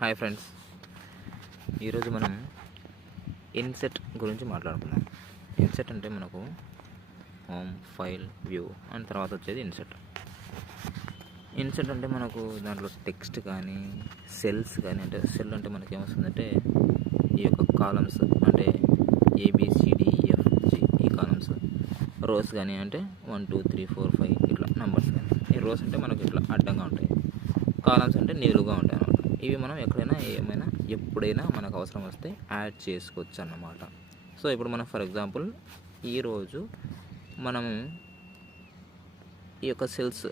Hi friends, ఈరోజు మనం INCET గురించి మాట్లాడుకుందాం. ఇన్సెట్ అంటే మనకు హోమ్, ఫైల్, వ్యూ అండ్ తర్వాత వచ్చేది ఇన్సెట్. ఇన్సెట్ అంటే మనకు దాంట్లో టెక్స్ట్ కానీ సెల్స్ కానీ, అంటే సెల్ అంటే మనకి ఏమొస్తుందంటే ఈ యొక్క కాలమ్స్ అంటే ABCDEFG ఈ కాలమ్స్, రోస్ కానీ అంటే 1 2 3 4 5 ఇట్లా నంబర్స్ కానీ. ఈ రోస్ అంటే మనకి ఇట్లా అడ్డంగా ఉంటాయి, కాలమ్స్ అంటే నిలువుగా ఉంటాయి అన్నమాట. ఇవి మనం ఎక్కడైనా ఏమైనా ఎప్పుడైనా మనకు అవసరం వస్తే యాడ్ చేసుకోవచ్చు అన్నమాట. సో ఇప్పుడు మనం ఫర్ ఎగ్జాంపుల్ ఈరోజు మనము ఈ యొక్క సెల్స్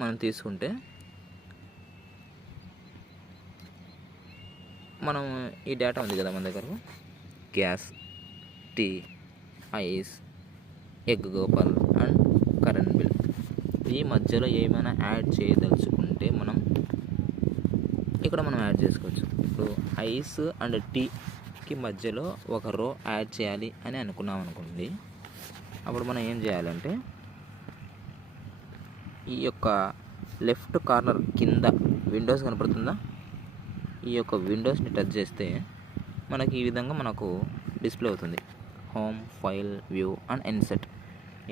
మనం తీసుకుంటే మనం ఈ డేటా ఉంది కదా మన దగ్గర, gas, tea, ice, egg Gopal and current bill. ఈ మధ్యలో ఏమైనా యాడ్ చేయదలుచుకుంటే మనం ఇక్కడ మనం యాడ్ చేసుకోవచ్చు. ఇప్పుడు ఐస్ అండ్ టీకి మధ్యలో ఒక రో యాడ్ చేయాలి అని అనుకున్నాం అనుకోండి. అప్పుడు మనం ఏం చేయాలంటే ఈ యొక్క లెఫ్ట్ కార్నర్ కింద విండోస్ కనపడుతుందా, ఈ యొక్క విండోస్ని టచ్ చేస్తే మనకి ఈ విధంగా మనకు డిస్ప్లే అవుతుంది. Home, file, view and INCET.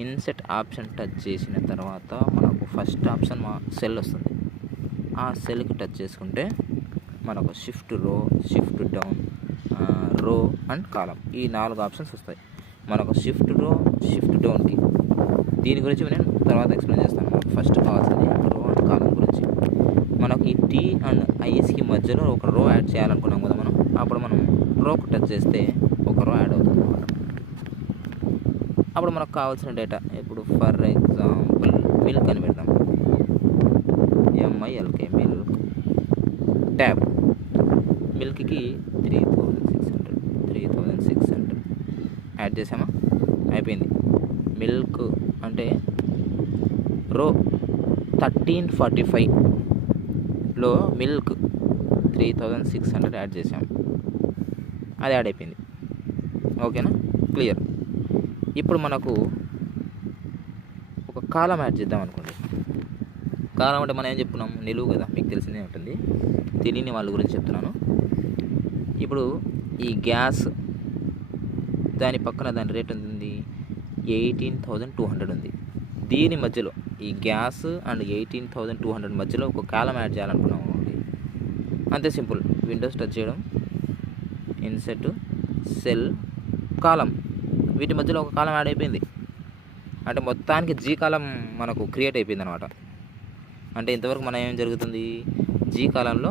INCET option touch చేసిన తర్వాత మనకు ఫస్ట్ ఆప్షన్ సెల్ వస్తుంది. ఆ సెల్కి టచ్ చేసుకుంటే మనకు షిఫ్ట్ రో, షిఫ్ట్ డౌన్, రో అండ్ కాలం, ఈ 4 ఆప్షన్స్ వస్తాయి. మనకు షిఫ్ట్ రో, షిఫ్ట్ డౌన్కి దీని గురించి నేను తర్వాత ఎక్స్ప్లెయిన్ చేస్తాను. మనకు ఫస్ట్ కావాల్సింది రో అండ్ కాలం గురించి. మనకు ఈ టీ అండ్ ఐస్కి మధ్యలో ఒక రో యాడ్ చేయాలనుకున్నాం కదా మనం. అప్పుడు మనం రోకు టచ్ చేస్తే ఒక రో యాడ్ అవుతుంది అన్నమాట. అప్పుడు మనకు కావాల్సిన డేటా, ఇప్పుడు ఫర్ ఎగ్జాంపుల్ మిల్క్ అని పెడదాం. MILK milk. ట్యాబ్ మిల్క్కి 3600 యాడ్ చేసామా, అయిపోయింది. మిల్క్ అంటే రో 1345లో మిల్క్ 3600 యాడ్ చేసాము, అది యాడ్ అయిపోయింది. ఓకేనా, క్లియర్. ఇప్పుడు మనకు ఒక కాలం యాడ్ చేద్దాం అనుకోండి. కాలం అంటే మనం ఏం చెప్పుకున్నాం, నిలువు కదా, మీకు తెలిసిందే ఉంటుంది. తెలియని వాళ్ళ గురించి చెప్తున్నాను. ఇప్పుడు ఈ గ్యాస్ దాని పక్కన దాని రేట్ ఎంత ఉంది, 18,200 ఉంది. దీని మధ్యలో ఈ గ్యాస్ అండ్ 18,200 మధ్యలో ఒక కాలం యాడ్ చేయాలనుకున్నాము అండి. అంతే సింపుల్. విండోస్ టచ్ చేయడం, ఇన్సెట్, సెల్, కాలం, వీటి మధ్యలో ఒక కాలం యాడ్ అయిపోయింది. అంటే మొత్తానికి జీ కాలం మనకు క్రియేట్ అయిపోయింది అనమాట. అంటే ఇంతవరకు మనం ఏం జరుగుతుంది, జీ కాలంలో